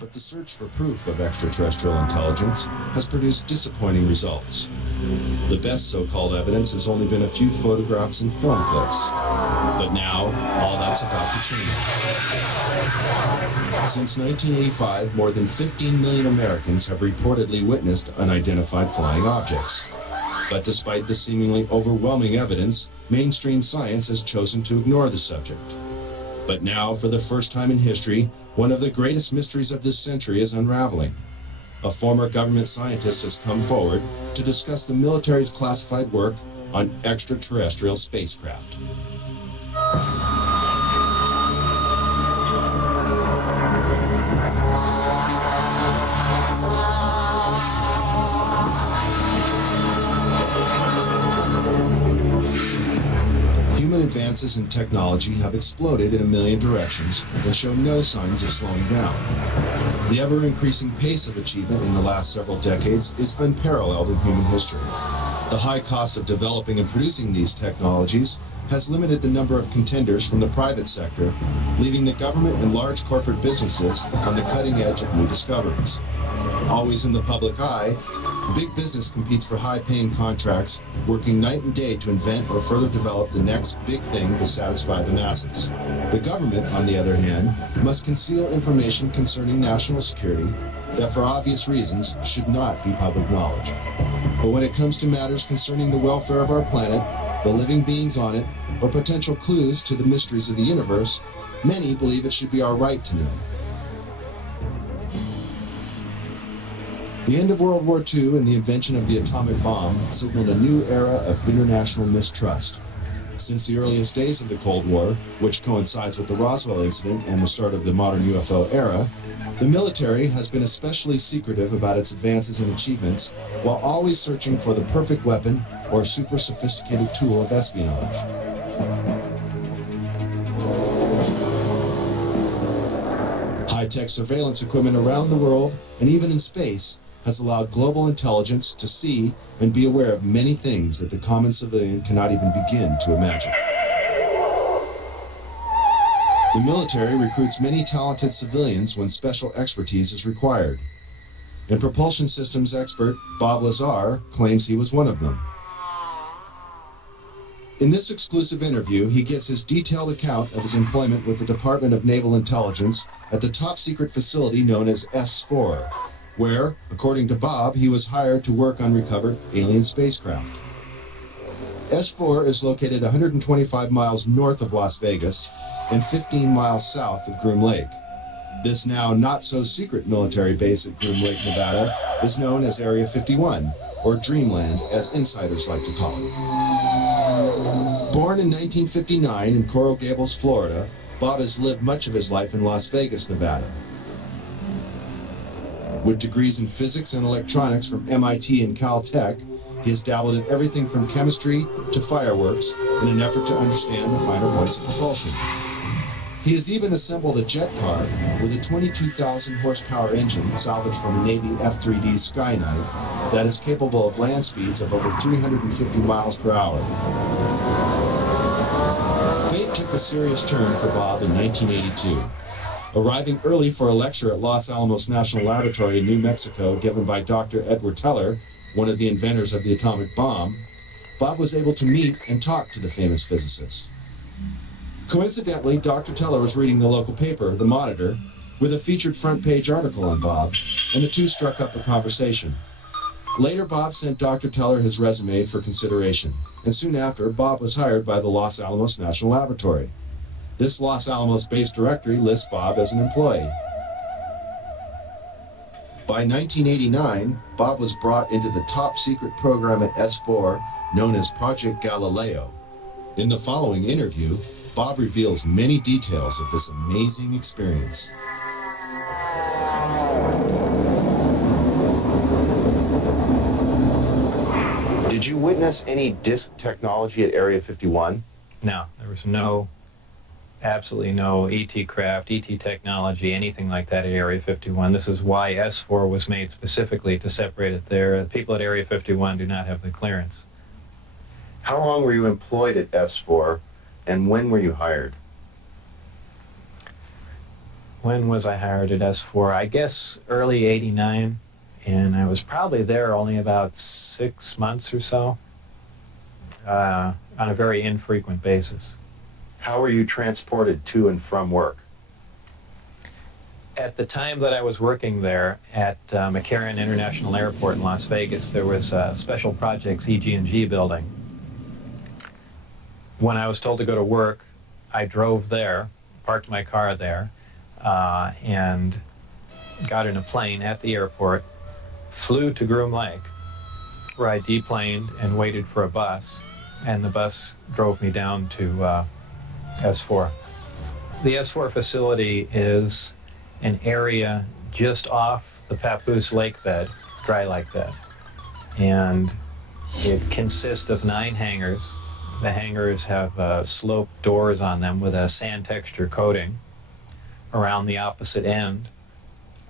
But the search for proof of extraterrestrial intelligence has produced disappointing results. The best so-called evidence has only been a few photographs and film clips. But now, all that's about to change. Since 1985, more than 15 million Americans have reportedly witnessed unidentified flying objects. But despite the seemingly overwhelming evidence, mainstream science has chosen to ignore the subject. But now, for the first time in history, one of the greatest mysteries of this century is unraveling. A former government scientist has come forward to discuss the military's classified work on extraterrestrial spacecraft. Human advances in technology have exploded in a million directions and show no signs of slowing down. The ever-increasing pace of achievement in the last several decades is unparalleled in human history. The high cost of developing and producing these technologies has limited the number of contenders from the private sector, leaving the government and large corporate businesses on the cutting edge of new discoveries. Always in the public eye, big business competes for high-paying contracts, working night and day to invent or further develop the next big thing to satisfy the masses. The government, on the other hand, must conceal information concerning national security that, for obvious reasons, should not be public knowledge. But when it comes to matters concerning the welfare of our planet, the living beings on it, or potential clues to the mysteries of the universe, many believe it should be our right to know. The end of World War II and the invention of the atomic bomb signaled a new era of international mistrust. Since the earliest days of the Cold War, which coincides with the Roswell incident and the start of the modern UFO era, the military has been especially secretive about its advances and achievements, while always searching for the perfect weapon or super sophisticated tool of espionage. High-tech surveillance equipment around the world, and even in space, has allowed global intelligence to see and be aware of many things that the common civilian cannot even begin to imagine. The military recruits many talented civilians when special expertise is required. And propulsion systems expert Bob Lazar claims he was one of them. In this exclusive interview, he gives his detailed account of his employment with the Department of Naval Intelligence at the top-secret facility known as S4, where, according to Bob, he was hired to work on recovered alien spacecraft. S4 is located 125 miles north of Las Vegas and 15 miles south of Groom Lake. This now not-so-secret military base at Groom Lake, Nevada, is known as Area 51, or Dreamland, as insiders like to call it. Born in 1959 in Coral Gables, Florida, Bob has lived much of his life in Las Vegas, Nevada. With degrees in physics and electronics from MIT and Caltech, he has dabbled in everything from chemistry to fireworks in an effort to understand the finer points of propulsion. He has even assembled a jet car with a 22,000 horsepower engine salvaged from a Navy F-3D Skynight that is capable of land speeds of over 350 miles per hour. Fate took a serious turn for Bob in 1982. Arriving early for a lecture at Los Alamos National Laboratory in New Mexico given by Dr. Edward Teller, one of the inventors of the atomic bomb, Bob was able to meet and talk to the famous physicist. Coincidentally, Dr. Teller was reading the local paper, The Monitor, with a featured front-page article on Bob, and the two struck up a conversation. Later, Bob sent Dr. Teller his resume for consideration, and soon after, Bob was hired by the Los Alamos National Laboratory. This Los Alamos-based directory lists Bob as an employee. By 1989, Bob was brought into the top-secret program at S4 known as Project Galileo. In the following interview, Bob reveals many details of this amazing experience. Did you witness any disk technology at Area 51? No, there was absolutely no ET craft, ET technology, anything like that at Area 51. This is why S4 was made specifically to separate it there. People at Area 51 do not have the clearance. How long were you employed at S4, and when were you hired? When was I hired at S4? I guess early '89, and I was probably there only about 6 months or so, on a very infrequent basis. How were you transported to and from work? At the time that I was working there at McCarran International Airport in Las Vegas, there was a Special Projects EG&G building. When I was told to go to work, I drove there, parked my car there, and got in a plane at the airport, flew to Groom Lake, where I deplaned and waited for a bus, and the bus drove me down to S4. The S4 facility is an area just off the Papoose lake bed, dry lake bed, and it consists of 9 hangars. The hangars have sloped doors on them with a sand texture coating. Around the opposite end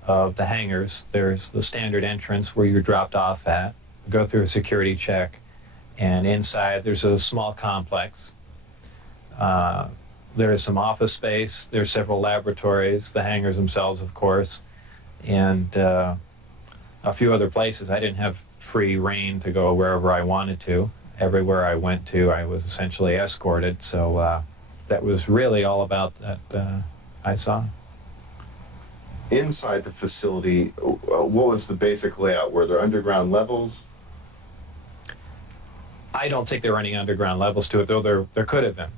of the hangars, there's the standard entrance where you're dropped off at, go through a security check, and inside there's a small complex. There is some office space, there's several laboratories, the hangars themselves, of course, and a few other places. I didn't have free reign to go wherever I wanted to. Everywhere I went to, I was essentially escorted, so that was really all about that I saw. Inside the facility, what was the basic layout? Were there underground levels? I don't think there were any underground levels to it, though there could have been.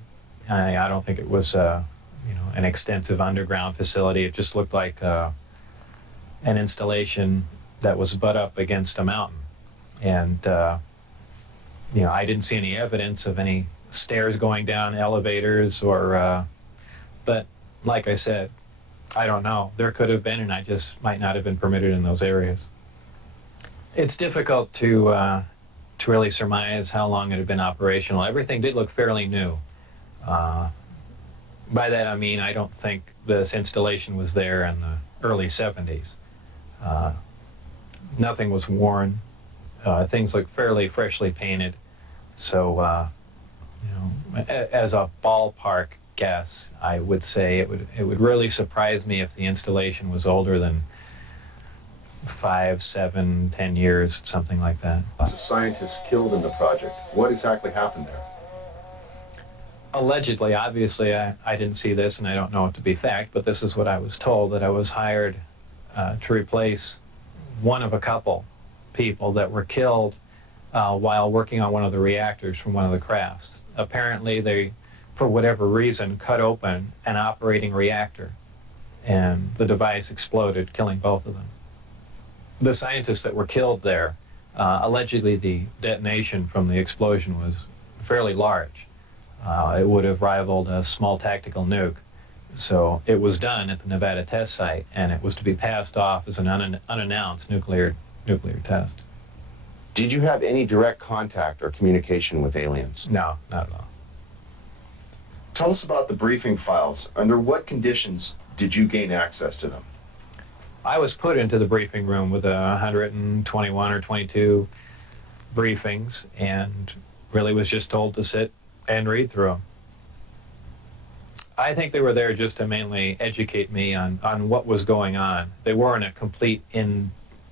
I don't think it was an extensive underground facility. It just looked like an installation that was butt up against a mountain. And I didn't see any evidence of any stairs going down, elevators, or but like I said, I don't know. There could have been, and I just might not have been permitted in those areas. It's difficult to really surmise how long it had been operational. Everything did look fairly new. By that I mean I don't think this installation was there in the early 70s. Nothing was worn. Things look fairly freshly painted. So, as a ballpark guess, I would say it would really surprise me if the installation was older than 5, 7, 10 years, something like that. Lots of scientists killed in the project. What exactly happened there? Allegedly, obviously, I didn't see this, and I don't know it to be fact, but this is what I was told, that I was hired to replace one of a couple people that were killed while working on one of the reactors from one of the crafts. Apparently, they, for whatever reason, cut open an operating reactor, and the device exploded, killing both of them. The scientists that were killed there, allegedly the detonation from the explosion was fairly large. It would have rivaled a small tactical nuke. So it was done at the Nevada test site, and it was to be passed off as an unannounced nuclear test. Did you have any direct contact or communication with aliens? No, not at all. Tell us about the briefing files. Under what conditions did you gain access to them? I was put into the briefing room with 121 or 22 briefings, and really was just told to sit and read through them. I think they were there just to mainly educate me on what was going on. They weren't a complete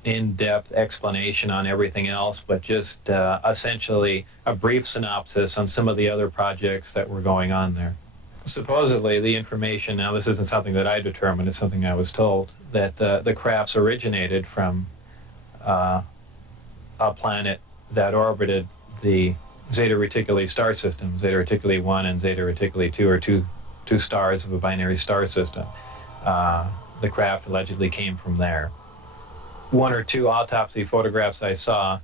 in-depth explanation on everything else, but just essentially a brief synopsis on some of the other projects that were going on there. Supposedly, the information, now this isn't something that I determined, it's something I was told, that the crafts originated from a planet that orbited the Zeta Reticuli star system. Zeta Reticuli 1 and Zeta Reticuli 2 are two stars of a binary star system. The craft allegedly came from there. 1 or 2 autopsy photographs I saw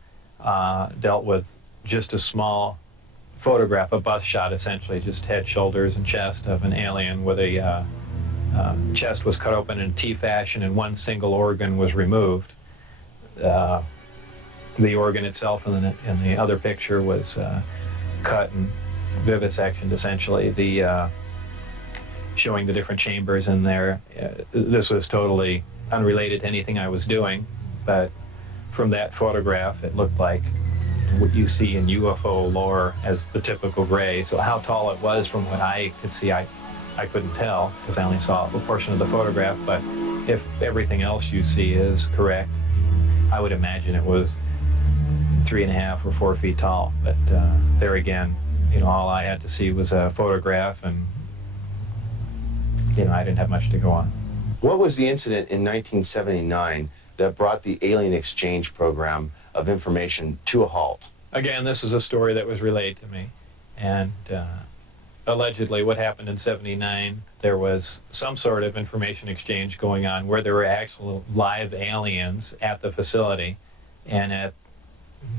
dealt with just a small photograph, a bust shot essentially, just head, shoulders, and chest of an alien with a chest was cut open in a T fashion and one single organ was removed. The organ itself in the other picture was cut and vivisectioned essentially. Showing the different chambers in there. This was totally unrelated to anything I was doing, but from that photograph it looked like what you see in UFO lore as the typical gray. So how tall it was from what I could see, I I couldn't tell because I only saw a portion of the photograph, but if everything else you see is correct, I would imagine it was 3.5 or 4 feet tall. But there again, you know, all I had to see was a photograph, and you know, I didn't have much to go on. What was the incident in 1979 that brought the alien exchange program of information to a halt? Again, this is a story that was relayed to me, and allegedly what happened in '79, there was some sort of information exchange going on where there were actual live aliens at the facility, and at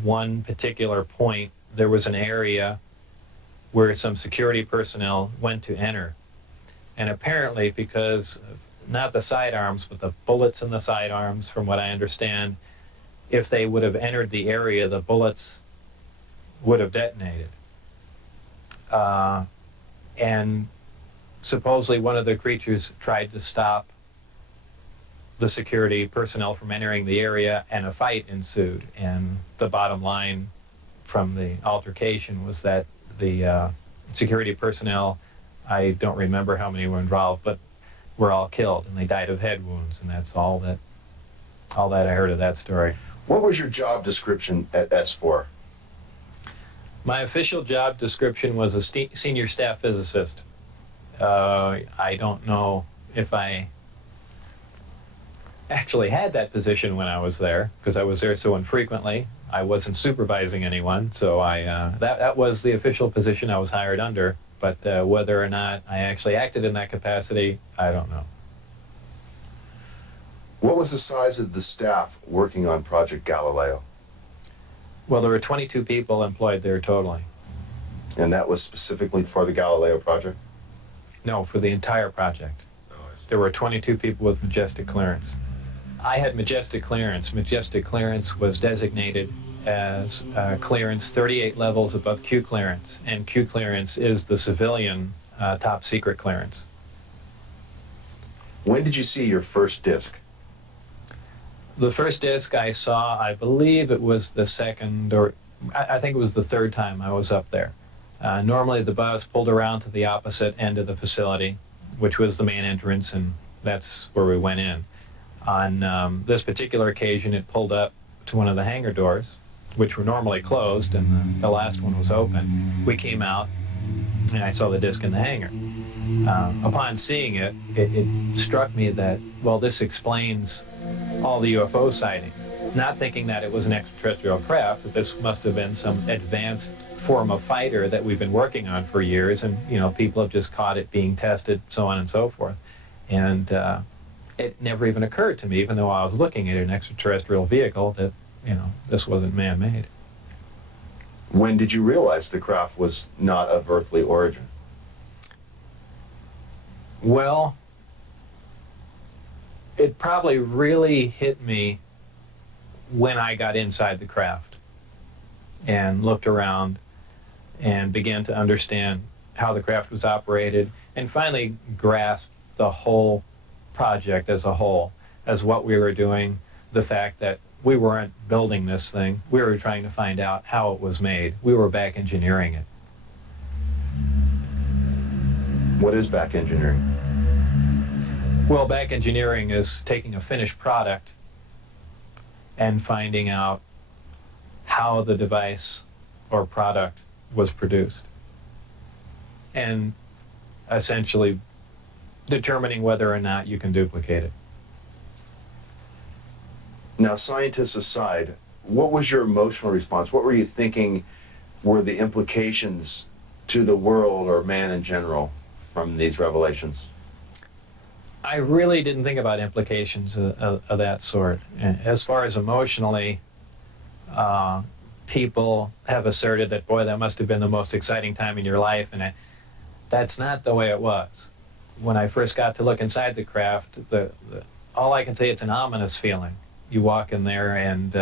one particular point there was an area where some security personnel went to enter, and apparently because not the sidearms but the bullets in the sidearms, from what I understand, if they would have entered the area, the bullets would have detonated. And supposedly one of the creatures tried to stop the security personnel from entering the area, and a fight ensued. And the bottom line from the altercation was that the security personnel, I don't remember how many were involved, but were all killed, and they died of head wounds, and that's all that I heard of that story. What was your job description at S4? My official job description was a senior staff physicist. I don't know if I actually had that position when I was there, because I was there so infrequently. I wasn't supervising anyone, so that was the official position I was hired under. But whether or not I actually acted in that capacity, I don't know. What was the size of the staff working on Project Galileo? Well, there were 22 people employed there totally. And that was specifically for the Galileo project? No, for the entire project. There were 22 people with majestic clearance. I had majestic clearance. Majestic clearance was designated as clearance 38 levels above Q clearance, and Q clearance is the civilian top secret clearance. When did you see your first disc? The first disc I saw, I believe it was the second, or I think it was the third time I was up there. Normally the bus pulled around to the opposite end of the facility, which was the main entrance, and that's where we went in. On this particular occasion, it pulled up to one of the hangar doors, which were normally closed, and the last one was open. We came out, and I saw the disc in the hangar. Upon seeing it, it struck me that, well, this explains all the UFO sightings. Not thinking that it was an extraterrestrial craft, that this must have been some advanced form of fighter that we've been working on for years, and you know, people have just caught it being tested, so on and so forth. And it never even occurred to me, even though I was looking at an extraterrestrial vehicle, that you know, this wasn't man-made. When did you realize the craft was not of earthly origin? Well, it probably really hit me when I got inside the craft and looked around and began to understand how the craft was operated, and finally grasped the whole project as a whole, as what we were doing, the fact that we weren't building this thing, we were trying to find out how it was made. We were back engineering it. What is back engineering? Well, back engineering is taking a finished product and finding out how the device or product was produced, and essentially determining whether or not you can duplicate it. Now, scientists aside, what was your emotional response? What were you thinking were the implications to the world or man in general from these revelations? I really didn't think about implications of that sort. As far as emotionally, people have asserted that, boy, that must have been the most exciting time in your life, and that's not the way it was. When I first got to look inside the craft, all I can say, it's an ominous feeling. You walk in there and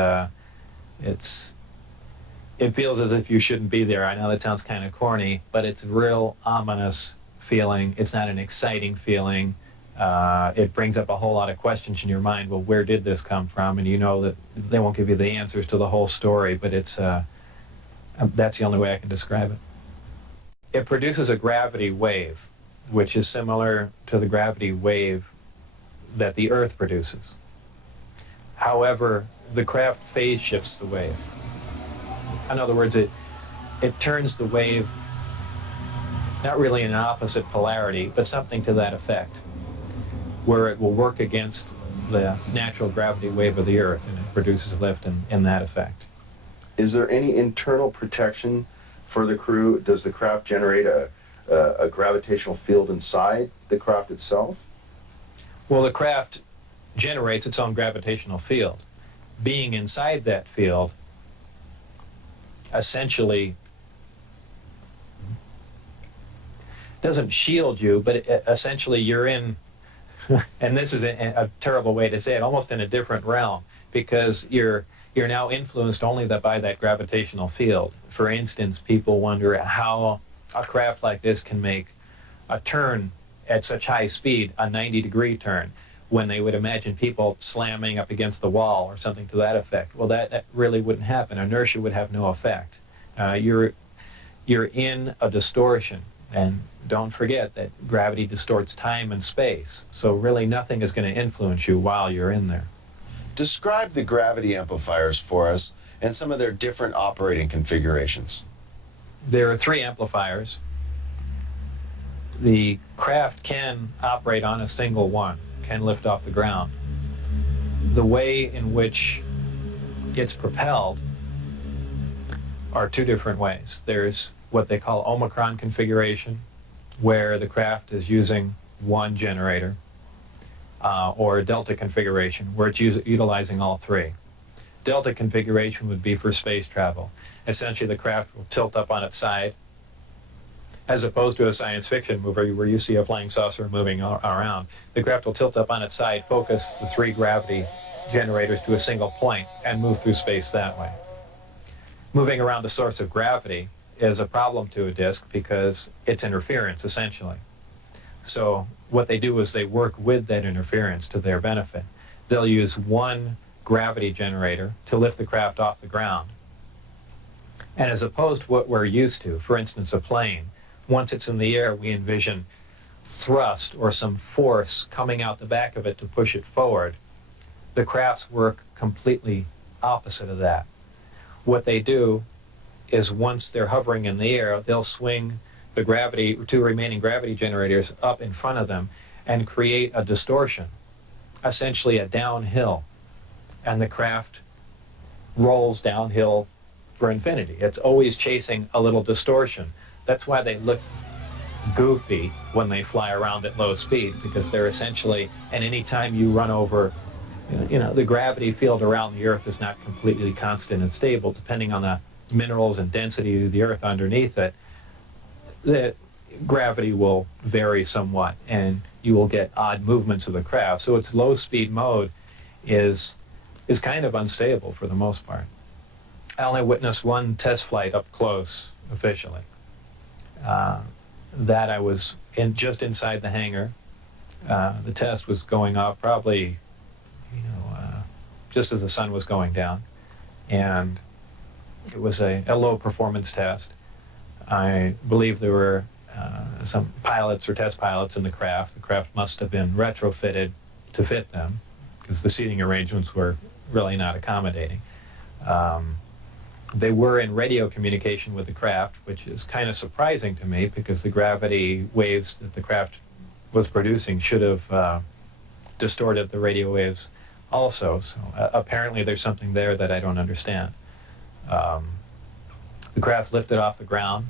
it feels as if you shouldn't be there. I know that sounds kind of corny, but it's a real ominous feeling. It's not an exciting feeling. It brings up a whole lot of questions in your mind. Well, where did this come from? And you know that they won't give you the answers to the whole story, but it's that's the only way I can describe it. It produces a gravity wave, which is similar to the gravity wave that the Earth produces. However, the craft phase shifts the wave. In other words, it turns the wave not really in an opposite polarity, but something to that effect, where it will work against the natural gravity wave of the Earth, and it produces lift in that effect. Is there any internal protection for the crew? Does the craft generate a gravitational field inside the craft itself? Well, the craft generates its own gravitational field. Being inside that field essentially doesn't shield you, but essentially you're in, and this is a terrible way to say it, almost in a different realm, because you're now influenced only by that gravitational field. For instance, people wonder how a craft like this can make a turn at such high speed, a 90-degree turn, when they would imagine people slamming up against the wall or something to that effect. Well, that really wouldn't happen. Inertia would have no effect. You're in a distortion, and don't forget that gravity distorts time and space, so really nothing is going to influence you while you're in there. Describe the gravity amplifiers for us and some of their different operating configurations. There are 3 amplifiers. The craft can operate on a single one, can lift off the ground. The way in which it's propelled are 2 different ways. There's what they call Omicron configuration, where the craft is using one generator, or a Delta configuration, where it's utilizing all 3. Delta configuration would be for space travel. Essentially, the craft will tilt up on its side, as opposed to a science fiction movie where you see a flying saucer moving around. The craft will tilt up on its side, focus the 3 gravity generators to a single point, and move through space that way. Moving around the source of gravity is a problem to a disk because it's interference, essentially. So what they do is they work with that interference to their benefit. They'll use one gravity generator to lift the craft off the ground. And as opposed to what we're used to, for instance, a plane, once it's in the air, we envision thrust or some force coming out the back of it to push it forward. The crafts work completely opposite of that. What they do is once they're hovering in the air, they'll swing the 2 remaining gravity generators up in front of them and create a distortion, essentially a downhill. And the craft rolls downhill for infinity. It's always chasing a little distortion. That's why they look goofy when they fly around at low speed, because they're essentially, and any time you run over, the gravity field around the Earth is not completely constant and stable, depending on the minerals and density of the Earth underneath it. The gravity will vary somewhat, and you will get odd movements of the craft. So its low speed mode is kind of unstable for the most part. I only witnessed one test flight up close officially. That I was just inside the hangar. The test was going off probably, just as the sun was going down, and it was a low performance test. I believe there were some pilots or test pilots in the craft. The craft must have been retrofitted to fit them, because the seating arrangements were really not accommodating. They were in radio communication with the craft, which is kind of surprising to me, because the gravity waves that the craft was producing should have distorted the radio waves also. So apparently there's something there that I don't understand. The craft lifted off the ground,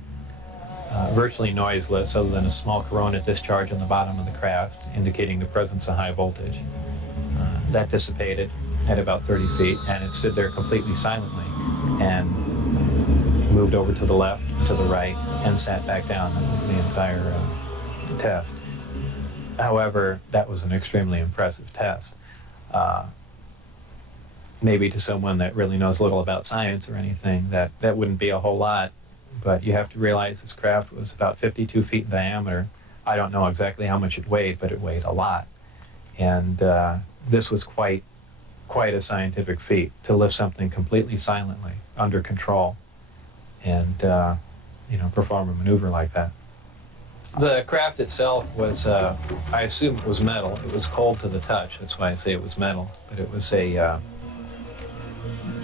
virtually noiseless, other than a small corona discharge on the bottom of the craft, indicating the presence of high voltage. That dissipated at about 30 feet, and it stood there completely silently, and moved over to the left, to the right, and sat back down. That was the entire test. However, that was an extremely impressive test. Maybe to someone that really knows little about science or anything, that wouldn't be a whole lot, but you have to realize this craft was about 52 feet in diameter. I don't know exactly how much it weighed, but it weighed a lot. And this was quite a scientific feat, to lift something completely silently, under control, and perform a maneuver like that. The craft itself was, I assume it was metal. It was cold to the touch. That's why I say it was metal. But it was a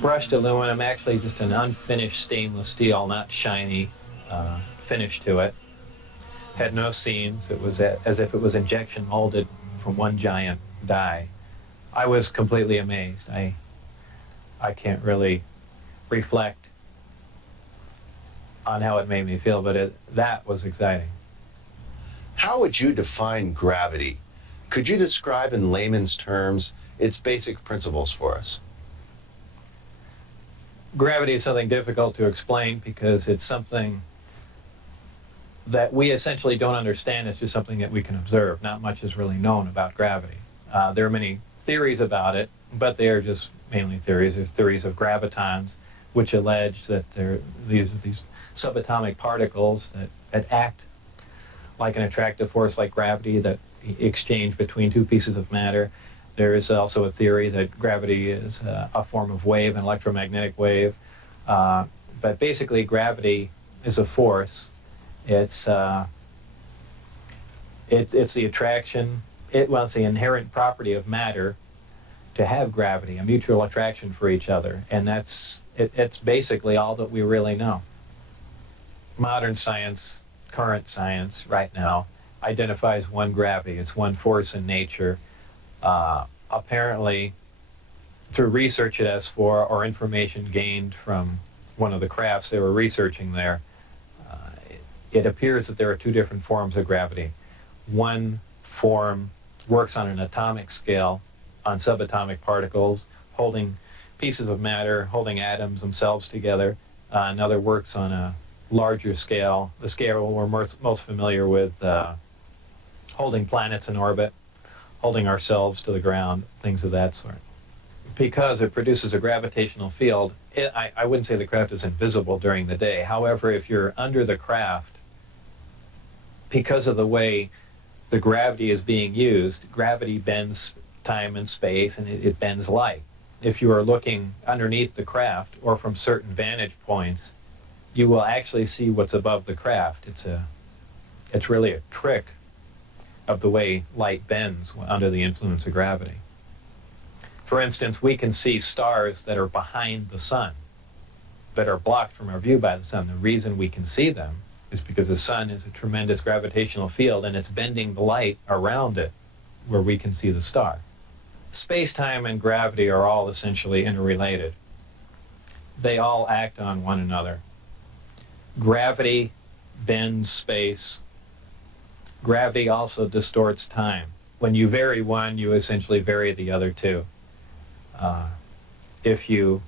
brushed aluminum, actually just an unfinished stainless steel, not shiny finish to it. Had no seams. It was as if it was injection molded from one giant die. I was completely amazed. I can't really reflect on how it made me feel, but that was exciting. How would you define gravity? Could you describe in layman's terms its basic principles for us? Gravity is something difficult to explain because it's something that we essentially don't understand. It's just something that we can observe. Not much is really known about gravity. There are many theories about it, but they are just mainly theories. There's theories of gravitons, which allege that these subatomic particles that act like an attractive force like gravity that exchange between two pieces of matter. There is also a theory that gravity is a form of wave, an electromagnetic wave. But basically, gravity is a force. It's the attraction. It's the inherent property of matter to have gravity, a mutual attraction for each other, and it's basically all that we really know. Modern science, current science right now, identifies one gravity. It's one force in nature. Apparently, through research at S4 or information gained from one of the crafts they were researching there, it appears that there are two different forms of gravity. One form works on an atomic scale, on subatomic particles, holding pieces of matter, holding atoms themselves together. Another works on a larger scale, the scale we're most familiar with, holding planets in orbit, holding ourselves to the ground, things of that sort. Because it produces a gravitational field, I wouldn't say the craft is invisible during the day. However, if you're under the craft, because of the way the gravity is being used, gravity bends time and space, and it bends light. If you are looking underneath the craft or from certain vantage points, you will actually see what's above the craft. It's really a trick of the way light bends under the influence of gravity. For instance, we can see stars that are behind the sun, that are blocked from our view by the sun. The reason we can see them is because the sun is a tremendous gravitational field and it's bending the light around it where we can see the star. Space-time and gravity are all essentially interrelated. They all act on one another. Gravity bends space. Gravity also distorts time. When you vary one, you essentially vary the other two. If you,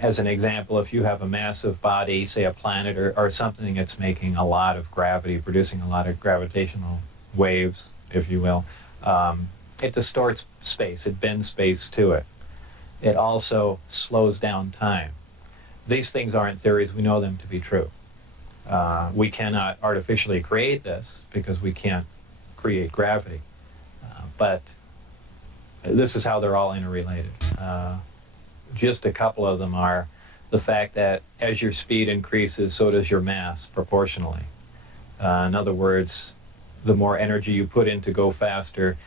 as an example, if you have a massive body, say a planet or something that's making a lot of gravity, producing a lot of gravitational waves, if you will, it distorts space. It bends space to it. It also slows down time. These things aren't theories. We know them to be true. We cannot artificially create this because we can't create gravity. But this is how they're all interrelated. Just a couple of them are the fact that as your speed increases, so does your mass proportionally. In other words, the more energy you put in to go faster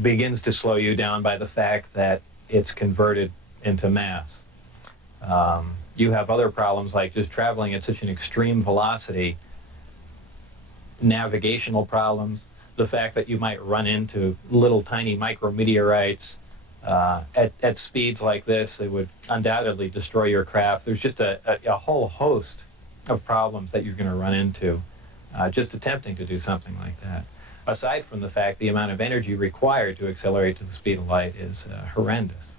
begins to slow you down by the fact that it's converted into mass. You have other problems like just traveling at such an extreme velocity, navigational problems, the fact that you might run into little tiny micrometeorites at speeds like this. They would undoubtedly destroy your craft. There's just a whole host of problems that you're going to run into just attempting to do something like that. Aside from the fact the amount of energy required to accelerate to the speed of light is horrendous.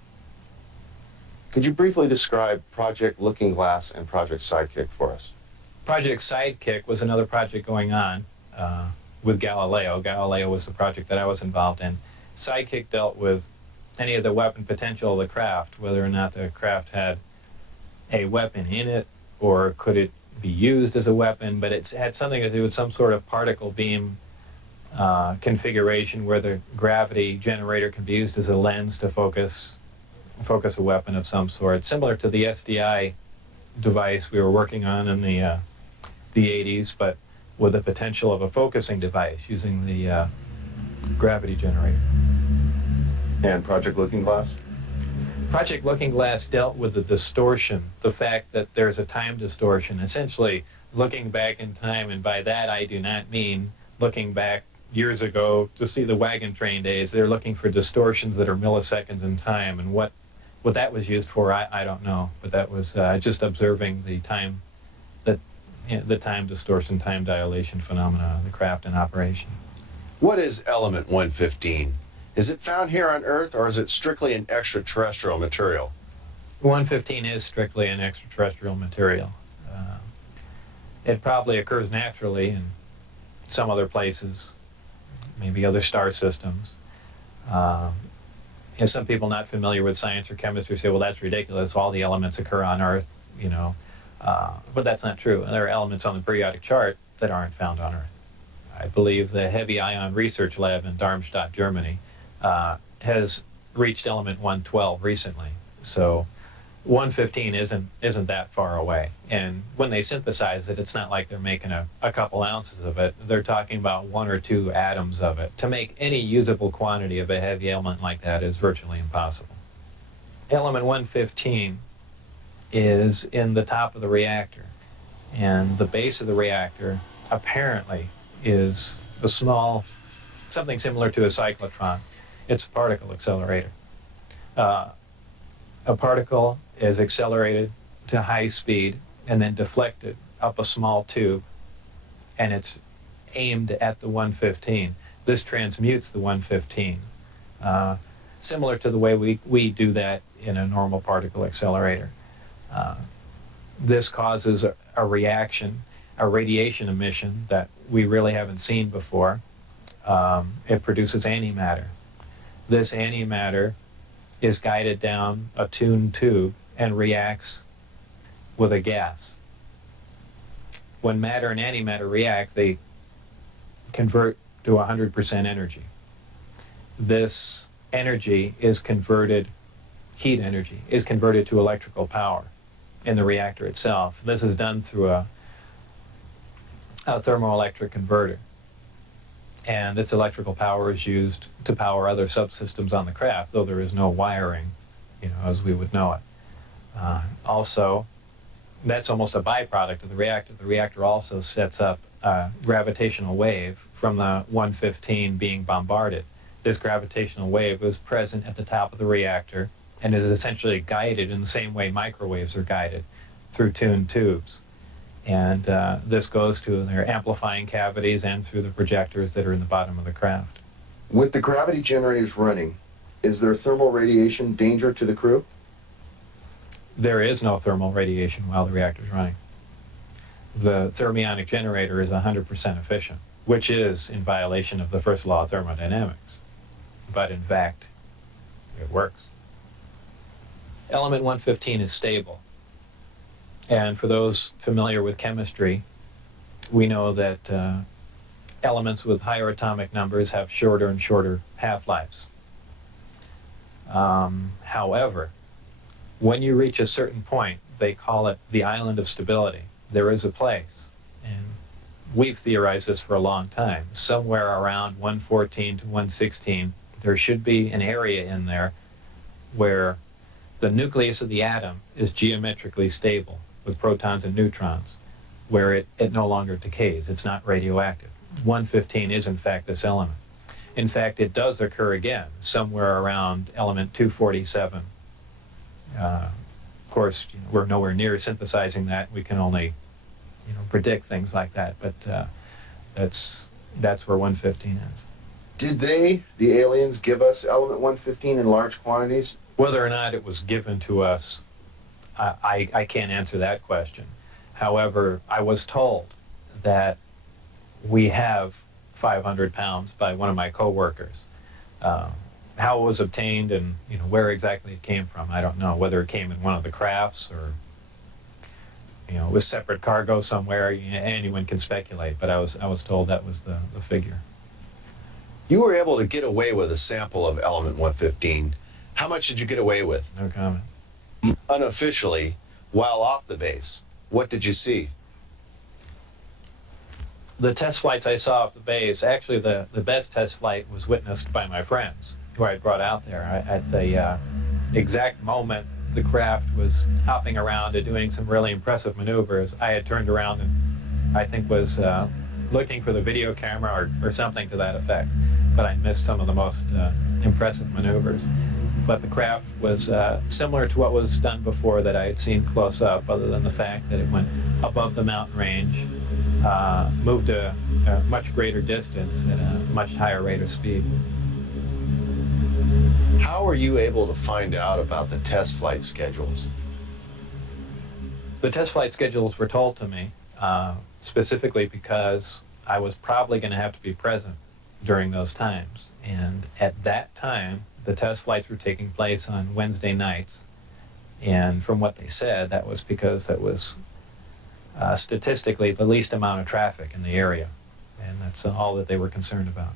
Could you briefly describe Project Looking Glass and Project Sidekick for us? Project Sidekick was another project going on with Galileo. Galileo was the project that I was involved in. Sidekick dealt with any of the weapon potential of the craft, whether or not the craft had a weapon in it or could it be used as a weapon, but it had something to do with some sort of particle beam configuration where the gravity generator can be used as a lens to focus a weapon of some sort, similar to the SDI device we were working on in the 80s, but with the potential of a focusing device using the gravity generator. And Project Looking Glass? Project Looking Glass dealt with the distortion, the fact that there's a time distortion, essentially looking back in time, and by that I do not mean looking back years ago to see the wagon train days. They're looking for distortions that are milliseconds in time, and what that was used for, I don't know, but that was just observing the time, the time distortion, time dilation phenomena of the craft in operation. What is element 115? Is it found here on Earth, or is it strictly an extraterrestrial material? 115 is strictly an extraterrestrial material. It probably occurs naturally in some other places, maybe other star systems. Some people not familiar with science or chemistry say, well, that's ridiculous. All the elements occur on Earth, but that's not true. There are elements on the periodic chart that aren't found on Earth. I believe the Heavy Ion Research Lab in Darmstadt, Germany, has reached element 112 recently. So 115 isn't that far away. And when they synthesize it, it's not like they're making a couple ounces of it. They're talking about 1 or 2 atoms of it. To make any usable quantity of a heavy element like that is virtually impossible. Element 115 is in the top of the reactor. And the base of the reactor apparently is a small, something similar to a cyclotron. It's a particle accelerator. A particle is accelerated to high speed and then deflected up a small tube, and it's aimed at the 115. This transmutes the 115, similar to the way we do that in a normal particle accelerator. This causes a reaction, a radiation emission that we really haven't seen before. It produces antimatter. This antimatter is guided down a tuned tube and reacts with a gas. When matter and antimatter react, they convert to 100% energy. This energy is converted, heat energy, is converted to electrical power in the reactor itself. This is done through a thermoelectric converter. And this electrical power is used to power other subsystems on the craft, though there is no wiring, as we would know it. Also, that's almost a byproduct of the reactor. The reactor also sets up a gravitational wave from the 115 being bombarded. This gravitational wave is present at the top of the reactor and is essentially guided in the same way microwaves are guided through tuned tubes. And this goes to their amplifying cavities and through the projectors that are in the bottom of the craft. With the gravity generators running, is there thermal radiation danger to the crew? There is no thermal radiation while the reactor is running. The thermionic generator is 100% efficient, which is in violation of the first law of thermodynamics. But in fact, it works. Element 115 is stable. And for those familiar with chemistry, we know that elements with higher atomic numbers have shorter and shorter half-lives. However, when you reach a certain point, they call it the island of stability. There is a place, and we've theorized this for a long time, somewhere around 114 to 116, there should be an area in there where the nucleus of the atom is geometrically stable with protons and neutrons, where it no longer decays. It's not radioactive. 115 is, in fact, this element. In fact, it does occur again somewhere around element 247. Of course, we're nowhere near synthesizing that. We can only, predict things like that. But that's where 115 is. Did the aliens, give us element 115 in large quantities? Whether or not it was given to us, I can't answer that question. However, I was told that we have 500 pounds by one of my co-workers. How it was obtained and where exactly it came from, I don't know. Whether it came in one of the crafts or with separate cargo somewhere, anyone can speculate. But I was told that was the figure. You were able to get away with a sample of element 115. How much did you get away with? No comment. Unofficially, while off the base, what did you see? The test flights I saw off the base, actually the best test flight was witnessed by my friends who I brought out there. At the exact moment the craft was hopping around and doing some really impressive maneuvers, I had turned around and I think was looking for the video camera or something to that effect, but I missed some of the most impressive maneuvers. But the craft was similar to what was done before that I had seen close up, other than the fact that it went above the mountain range, moved a much greater distance at a much higher rate of speed. How are you able to find out about the test flight schedules? The test flight schedules were told to me specifically because I was probably going to have to be present during those times. And at that time, the test flights were taking place on Wednesday nights. And from what they said, that was because that was statistically the least amount of traffic in the area. And that's all that they were concerned about.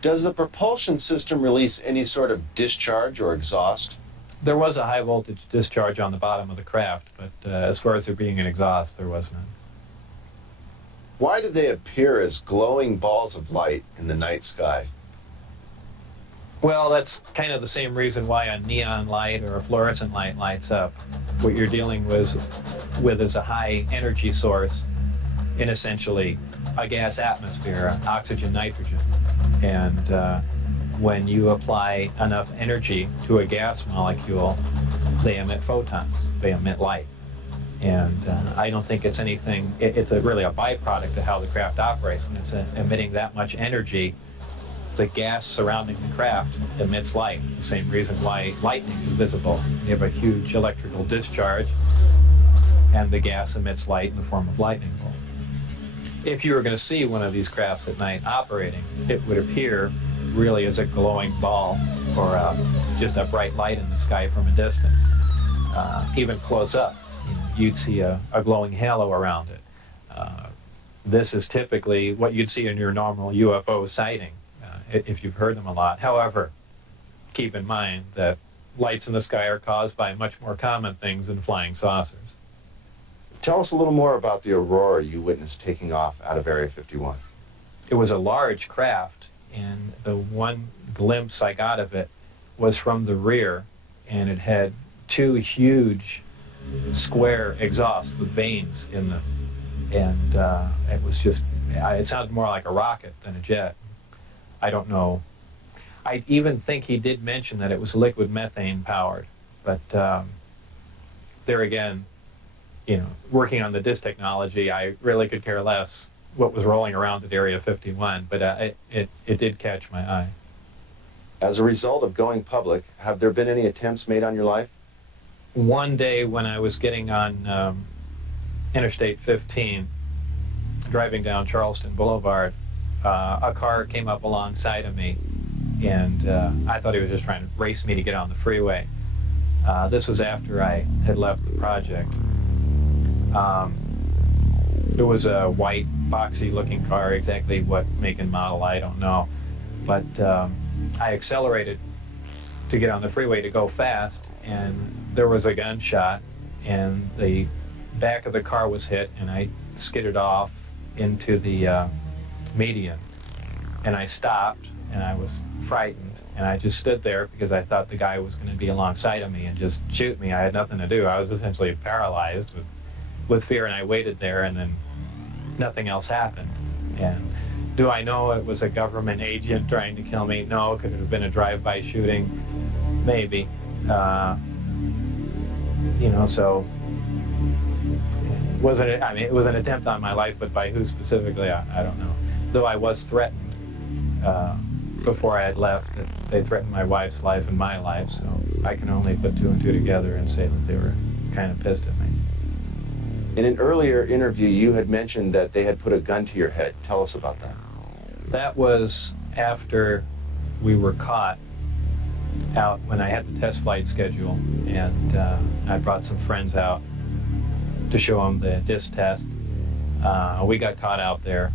Does the propulsion system release any sort of discharge or exhaust? There was a high voltage discharge on the bottom of the craft, but as far as there being an exhaust, there was none. Why do they appear as glowing balls of light in the night sky? Well, that's kind of the same reason why a neon light or a fluorescent light lights up. What you're dealing with is a high energy source in essentially a gas atmosphere, oxygen, nitrogen. And when you apply enough energy to a gas molecule, they emit photons, they emit light. And I don't think it's anything, it's really a byproduct of how the craft operates. When it's emitting that much energy, the gas surrounding the craft emits light. The same reason why lightning is visible. You have a huge electrical discharge, and the gas emits light in the form of lightning bolt. If you were going to see one of these crafts at night operating, it would appear really as a glowing ball or just a bright light in the sky from a distance. Even close up, you'd see a glowing halo around it. This is typically what you'd see in your normal UFO sighting, if you've heard them a lot. However, keep in mind that lights in the sky are caused by much more common things than flying saucers. Tell us a little more about the aurora you witnessed taking off out of Area 51. It was a large craft, and the one glimpse I got of it was from the rear, and it had two huge square exhausts with vanes in them. And it was just, it sounded more like a rocket than a jet. I don't know. I even think he did mention that it was liquid methane powered, but there again, working on the disk technology, I really could care less what was rolling around at Area 51, but it did catch my eye. As a result of going public, have there been any attempts made on your life? One day when I was getting on Interstate 15, driving down Charleston Boulevard, a car came up alongside of me, and I thought he was just trying to race me to get on the freeway. This was after I had left the project. It was a white, boxy-looking car. Exactly what make and model, I don't know. But I accelerated to get on the freeway to go fast, and there was a gunshot, and the back of the car was hit, and I skidded off into the median. And I stopped, and I was frightened, and I just stood there because I thought the guy was going to be alongside of me and just shoot me. I had nothing to do. I was essentially paralyzed with fear, and I waited there, and then nothing else happened. And do I know it was a government agent trying to kill me? No. Could it have been a drive-by shooting? Maybe. So it was an attempt on my life, but by who specifically, I don't know. Though I was threatened before I had left, that they threatened my wife's life and my life, so I can only put two and two together and say that they were kind of pissed at me. In an earlier interview, you had mentioned that they had put a gun to your head. Tell us about that. That was after we were caught out when I had the test flight schedule, and I brought some friends out to show them the disc test. We got caught out there,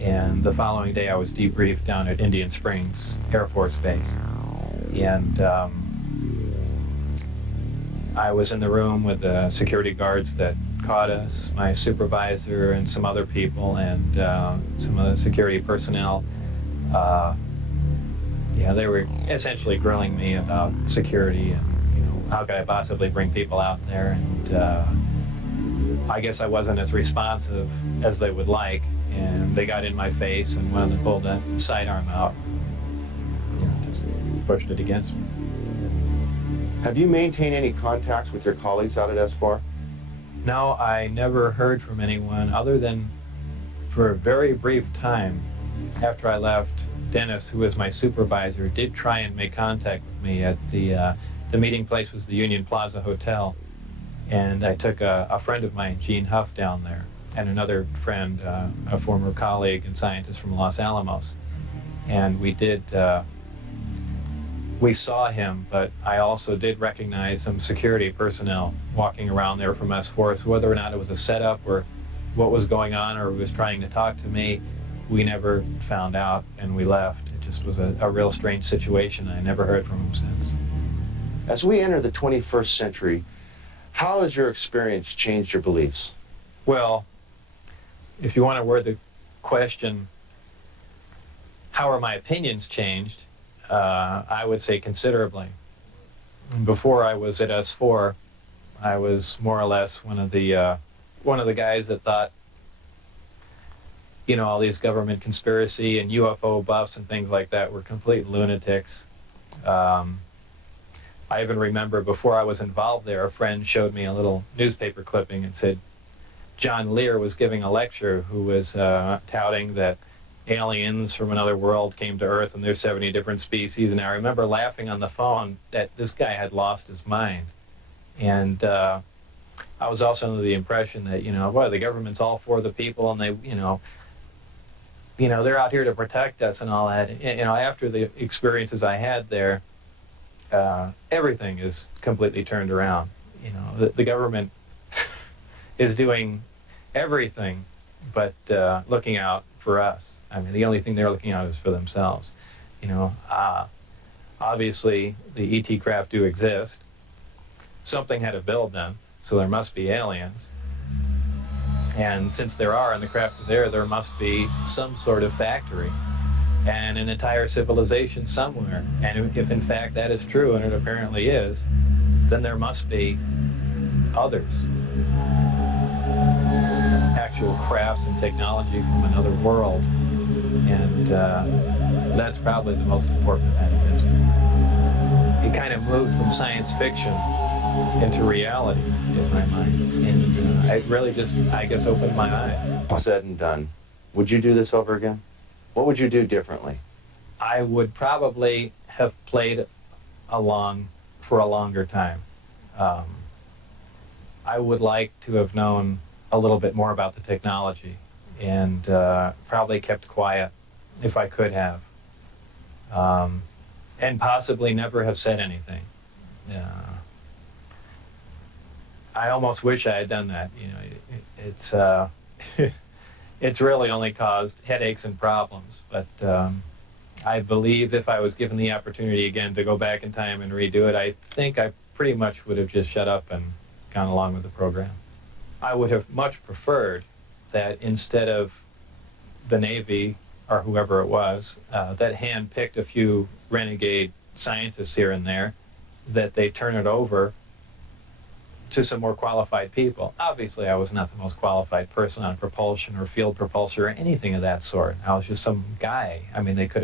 and the following day I was debriefed down at Indian Springs Air Force Base. And I was in the room with the security guards that caught us, my supervisor and some other people, and some other security personnel. Yeah, they were essentially grilling me about security and, how could I possibly bring people out there, and I guess I wasn't as responsive as they would like, and they got in my face, and one of them pulled that sidearm out, just pushed it against me. Have you maintained any contacts with your colleagues out at S4? No, I never heard from anyone other than for a very brief time after I left. Dennis, who was my supervisor, did try and make contact with me at the meeting place was the Union Plaza Hotel, and I took a friend of mine, Gene Huff, down there, and another friend, a former colleague and scientist from Los Alamos, and we saw him, but I also did recognize some security personnel walking around there from S4. So whether or not it was a setup or what was going on or he was trying to talk to me, we never found out, and we left. It just was a real strange situation. I never heard from him since. As we enter the 21st century, how has your experience changed your beliefs? Well, if you want to word the question, how are my opinions changed? I would say considerably. Before I was at S4, I was more or less one of the guys that thought, all these government conspiracy and UFO buffs and things like that were complete lunatics. I even remember before I was involved there, a friend showed me a little newspaper clipping and said John Lear was giving a lecture who was touting that aliens from another world came to Earth and there's 70 different species. And I remember laughing on the phone that this guy had lost his mind. And I was also under the impression that, the government's all for the people, and they, they're out here to protect us and all that. After the experiences I had there, everything is completely turned around. The government is doing everything but looking out for us. I mean, the only thing they're looking out is for themselves. Obviously, the ET craft do exist. Something had to build them, so there must be aliens. And since there are, and the craft are there must be some sort of factory and an entire civilization somewhere. And if in fact that is true, and it apparently is, then there must be others. Actual crafts and technology from another world. And that's probably the most important event in history. It kind of moved from science fiction into reality in my mind. And it really just, I guess, opened my eyes. Said and done. Would you do this over again? What would you do differently? I would probably have played along for a longer time. I would like to have known a little bit more about the technology, and probably kept quiet if I could have, and possibly never have said anything. I almost wish I had done that. It's it's really only caused headaches and problems. But I believe if I was given the opportunity again to go back in time and redo it, I think I pretty much would have just shut up and gone along with the program. I would have much preferred that instead of the Navy or whoever it was that hand-picked a few renegade scientists here and there, that they turn it over to some more qualified people. Obviously, I was not the most qualified person on propulsion or field propulsion or anything of that sort. I was just some guy. I mean, I could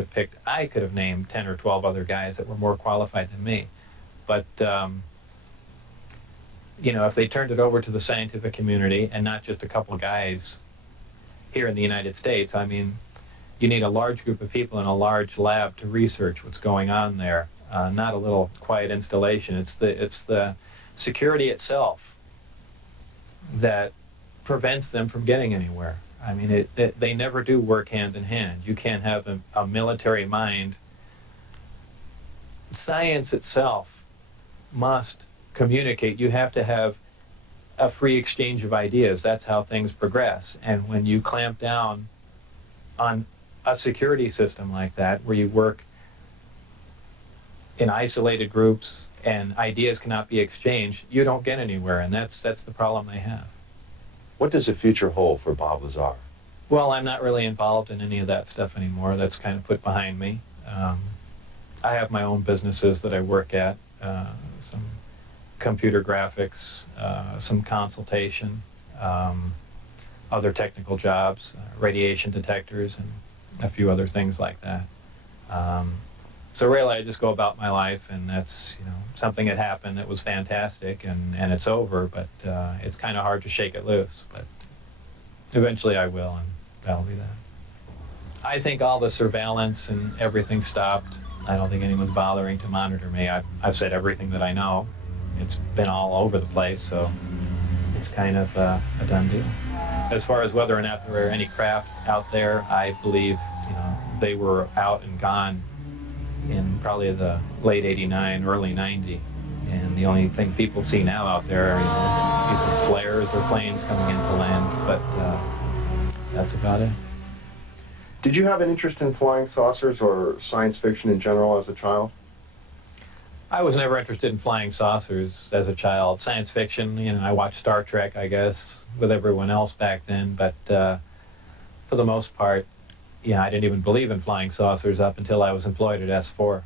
have named 10 or 12 other guys that were more qualified than me. But, if they turned it over to the scientific community and not just a couple guys here in the United States, I mean, you need a large group of people in a large lab to research what's going on there, not a little quiet installation. It's the security itself that prevents them from getting anywhere. I mean, they never do work hand in hand. You can't have a military mind. Science itself must communicate. You have to have a free exchange of ideas. That's how things progress. And when you clamp down on a security system like that, where you work in isolated groups and ideas cannot be exchanged, you don't get anywhere, and that's the problem they have. What does the future hold for Bob Lazar? Well, I'm not really involved in any of that stuff anymore. That's kind of put behind me. I have my own businesses that I work at, some computer graphics, some consultation, other technical jobs, radiation detectors, and a few other things like that. So really, I just go about my life, and that's, you know, something that happened that was fantastic, and it's over, but it's kind of hard to shake it loose. But eventually I will, and that'll be that. I think all the surveillance and everything stopped. I don't think anyone's bothering to monitor me. I've said everything that I know. It's been all over the place, so it's kind of a done deal. As far as whether or not there are any craft out there, I believe, you know, they were out and gone in probably the late '89, early '90. And the only thing people see now out there are, you know, either flares or planes coming into land, but that's about it. Did you have an interest in flying saucers or science fiction in general as a child? I was never interested in flying saucers as a child. Science fiction, you know, I watched Star Trek, I guess, with everyone else back then, but for the most part, yeah, I didn't even believe in flying saucers up until I was employed at S4.